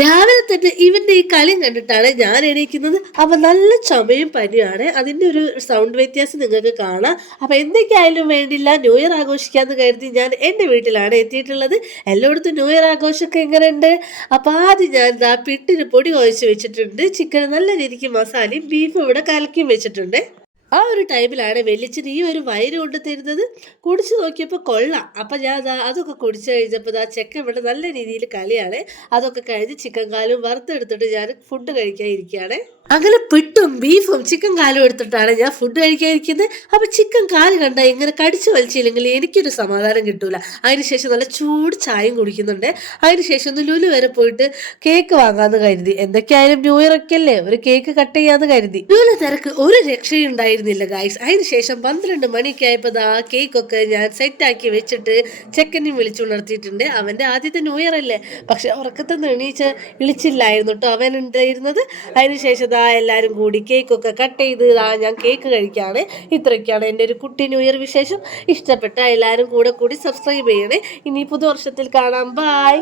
രാവിലെ തന്നെ ഇവന്റെ ഈ കളിയും കണ്ടിട്ടാണ് ഞാൻ എണീക്കുന്നത്. അപ്പൊ നല്ല ചുമയും പനിയാണ്. അതിന്റെ ഒരു സൗണ്ട് വ്യത്യാസം നിങ്ങൾക്ക് കാണാം. അപ്പൊ എന്തൊക്കെയായാലും വേണ്ടില്ല, ന്യൂ ഇയർ ആഘോഷിക്കാന്ന് കരുതി ഞാൻ എന്റെ വീട്ടിലാണ് എത്തിയിട്ടുള്ളത്. എല്ലായിടത്തും ന്യൂ ഇയർ ആഘോഷമൊക്കെ എങ്ങനെയുണ്ട്? അപ്പൊ ആദ്യം ഞാൻ ദാ പിട്ടിന് പൊടി കുഴച്ച് വെച്ചിട്ടുണ്ട്. ചിക്കൻ നല്ല രീതിക്ക് മസാലയും ബീഫും ഇവിടെ കലക്കിയും വെച്ചിട്ടുണ്ട്. ആ ഒരു ടൈമിലാണ് വല്യച്ഛൻ ഈ ഒരു വൈന് കൊണ്ട് തരുന്നത്. കുടിച്ചു നോക്കിയപ്പോൾ കൊള്ളാം. അപ്പം ഞാൻ ദാ അതൊക്കെ കുടിച്ചു കഴിഞ്ഞപ്പോൾ ദാ ചെക്കൻ ഇവിടെ നല്ല രീതിയിൽ കളിയാണ്. അതൊക്കെ കഴിഞ്ഞ് ചിക്കൻ കാലും വറുത്തെടുത്തിട്ട് ഞാൻ ഫുഡ് കഴിക്കാൻ ഇരിക്കുകയാണ്. അങ്ങനെ പിട്ടും ബീഫും ചിക്കൻ കാലും എടുത്തിട്ടാണ് ഞാൻ ഫുഡ് കഴിക്കാൻ ഇരിക്കുന്നത്. അപ്പം ചിക്കൻ കാല് കണ്ടാൽ ഇങ്ങനെ കടിച്ചു വലിച്ചില്ലെങ്കിൽ എനിക്കൊരു സമാധാനം കിട്ടൂല. അതിനുശേഷം നല്ല ചൂട് ചായയും കുടിക്കുന്നുണ്ട്. അതിനുശേഷം ഒന്ന് ലുലു വരെ പോയിട്ട് കേക്ക് വാങ്ങാന്ന് കരുതി. എന്തൊക്കെയായാലും ന്യൂ ഇയർ ഒക്കെ അല്ലേ, ഒരു കേക്ക് കട്ട് ചെയ്യാന്ന് കരുതി. ലുലു തിരക്ക് ഒരു രക്ഷയും ഉണ്ടായിരുന്നില്ല ഗായ്സ്. അതിനുശേഷം 12 മണിയൊക്കെ ആയപ്പോൾ ആ കേക്കൊക്കെ ഞാൻ സെറ്റാക്കി വെച്ചിട്ട് ചെക്കനെയും വിളിച്ചുണർത്തിയിട്ടുണ്ട്. അവൻ്റെ ആദ്യത്തെ ന്യൂ ഇയർ അല്ലേ, പക്ഷെ ഉറക്കത്തുനിന്ന് എണീച്ച് വിളിച്ചില്ലായിരുന്നു കേട്ടോ അവൻ ഉണ്ടായിരുന്നത്. അതിനുശേഷം എല്ലാവരും കൂടി കേക്കൊക്കെ കട്ട് ചെയ്ത് ഞാൻ കേക്ക് കഴിക്കുകയാണ്. ഇത്രയൊക്കെയാണ് എൻ്റെ ഒരു കുട്ടി ന്യൂ ഇയർ വിശേഷം. ഇഷ്ടപ്പെട്ട എല്ലാവരും കൂടി സബ്സ്ക്രൈബ് ചെയ്യണേ. ഇനി പുതുവർഷത്തിൽ കാണാം. ബൈ.